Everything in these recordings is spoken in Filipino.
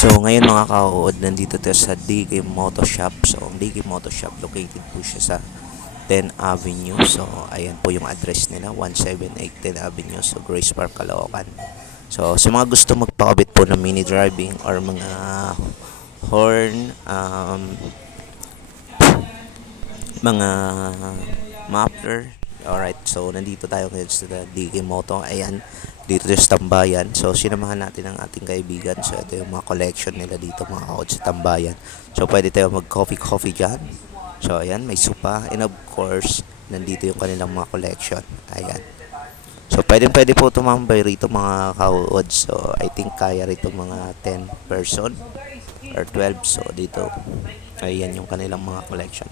So ngayon mga kauod, nandito tayo sa DK Moto Shop. So ang DK Moto Shop located po siya sa 10 Avenue. So ayan po yung address nila, 178 10 Avenue, so Grace Park, Caloocan. So sa mga gusto magpakabit po ng mini driving or mga horn, um, mga muffler. Alright, so nandito tayo ngayon sa DK Moto. Ayan, dito sa Tambayan. So sinamahan natin ang ating kaibigan. So ito yung mga collection nila dito mga kaod sa Tambayan. So pwede tayo mag coffee coffee dyan. So ayan, may supa. And of course, nandito yung kanilang mga collection. Ayan. So pwede pwede po tumambay rito mga kaod. So I think kaya rito mga 10 person or 12. So dito, ayan yung kanilang mga collection.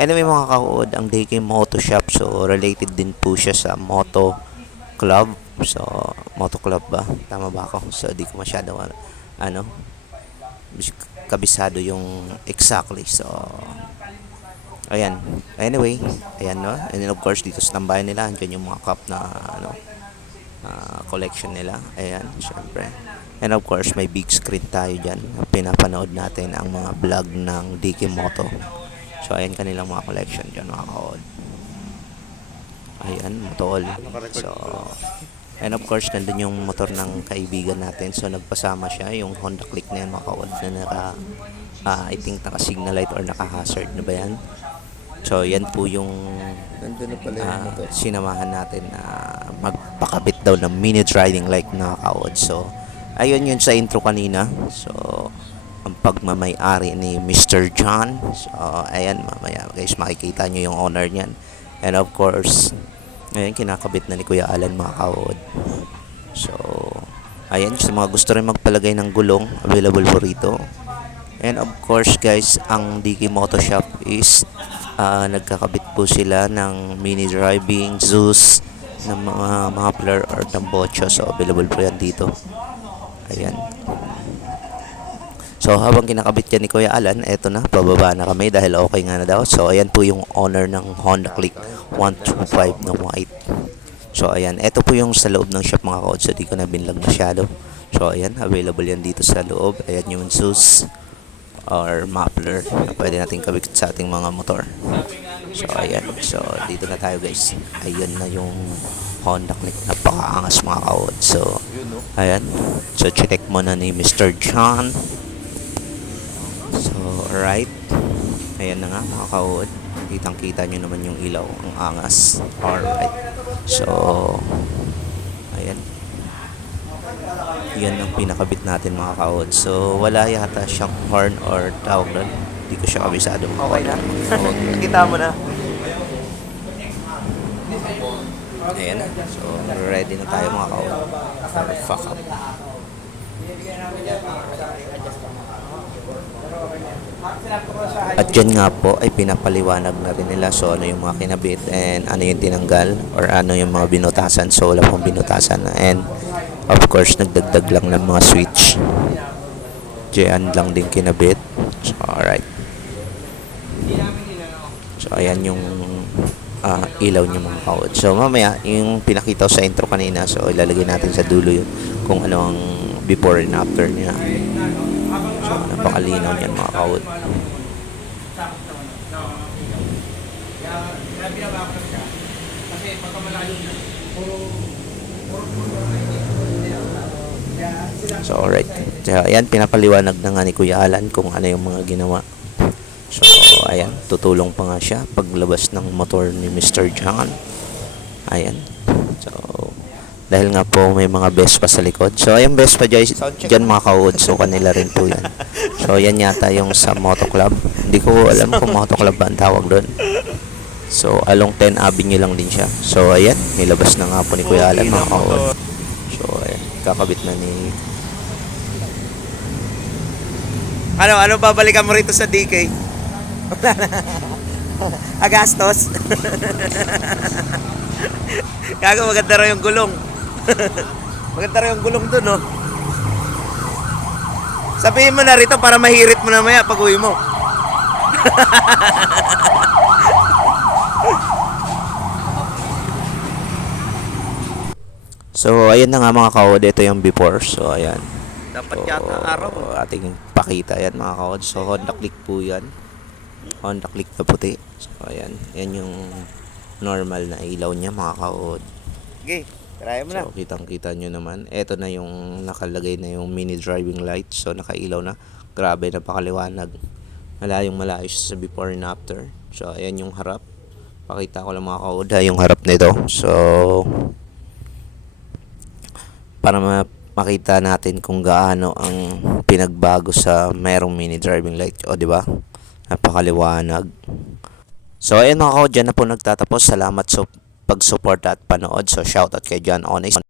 Anyway mga kaod, ang DK Moto Shop, so related din po siya sa Moto Club. So, Moto Club ba? Tama ba ako? So, di ko masyado ano, ano kabisado yung exactly. So, ayan. Anyway, ayan no. And then of course, dito sa tambayan nila, andyan yung mga cup na ano, ah, collection nila. Ayan, syempre. And of course, may big screen tayo dyan. Pinapanood natin ang mga vlog ng DK Moto. So, ayan kanilang mga collection dyan, mga kaod. Ayan, motol. So, and of course, nandun yung motor ng kaibigan natin. So, nagpasama siya, yung Honda Click na yan, mga kaod, na naka, ah, I think naka-signal light or naka-hazard na ba yan? So, yan po yung na pala yung motor. sinamahan natin na magpakabit daw ng mini riding like na kaod. So, ayun yun sa intro kanina. So, ang pagmamay-ari ni Mr. John. So, ayan, mamaya guys, makikita nyo yung owner niyan. And of course, ayan, kinakabit na ni Kuya Alan mga kaod. So, ayan, sa mga gusto rin magpalagay ng gulong, available po rito. And of course guys, ang DK Moto Shop is ah, nagkakabit po sila ng mini driving, Zeus, ng mga muffler or tambocho. So available po yan dito. Ayan. So habang kinakabit yan ni Kuya Alan, eto na, bababa na kami dahil okay nga na daw. So ayan po yung owner ng Honda Click 125 na white. So ayan, eto po yung sa loob ng shop mga kaod. So di ko na binlag masyado. So ayan, available yan dito sa loob. Ayan yung Zeus or muffler na pwede natin kabit sa ating mga motor. So ayan, so dito na tayo guys. Ayun na yung Honda Click. Napakaangas mga kaod. So ayan, so check mo na ni Mr. John. So alright. Ayan na nga mga kaod. Kitang kita nyo naman yung ilaw. Ang angas. Alright. So ayan. Yan ang pinakabit natin mga kaod. So wala yata siyang horn or tawag doon. Hindi ko siya kabisado. Okay na? Nakita mo na? Ayan na. So ready na tayo mga kaod. For fuck up. At dyan nga po ay pinapaliwanag na rin nila. So ano yung mga kinabit and ano yung tinanggal or ano yung mga binutasan. So wala pong binutasan. And of course nagdagdag lang ng mga switch. Dyan lang din kinabit. So alright. So ayan yung ah, ilaw niya mga kaod so mamaya yung pinakita ko sa intro kanina. So ilalagay natin sa dulo yun kung ano ang before and after niya napakalinaw niyan mga kaod So, alright. So, ayan, pinapaliwanag na nga ni Kuya Alan kung ano yung mga ginawa. So, ayan, tutulong pa nga siya paglabas ng motor ni Mr. John. Ayan. So, dahil nga po may mga Vespa sa likod. So, ayan Vespa guys, dyan mga kaud. So, kanila rin po yan. So, yan yata yung sa Moto Club. Hindi ko alam kung Moto Club ba ang tawag doon. So, along 10 Avenue lang din siya. So, ayan, nilabas na nga po ni Kuya Alan mga kaud. So, ayan, kakabit na ni Ano, ano babalikan mo rito sa DK? Agastos? Gago, maganda raw yung gulong. maganda raw yung gulong dun, no? Sabihin mo na rito para mahirit mo na maya pag uwi mo. So, ayan na nga mga kaod. Ito yung before. So, ayan. Dapat yata araw. So, ating pakita yan mga kaod. So, Honda Click po yan. Honda Click na puti. So, ayan. Yan yung normal na ilaw niya mga kaod. Sige, try mo na. So, kitang-kita nyo naman. Ito na yung nakalagay na yung mini driving light. So, nakailaw na. Grabe, napakaliwanag. Malayong malayo sa before and after. So, ayan yung harap. Pakita ko lang mga kaoda yung harap nito. So, para ma- makita natin kung gaano ang pinagbago sa merong mini driving light. O, di ba? Napakaliwanag. So, ayun mga kaoda, dyan na po nagtatapos. Salamat sa pag-support at panood. So, shoutout kay John Onis.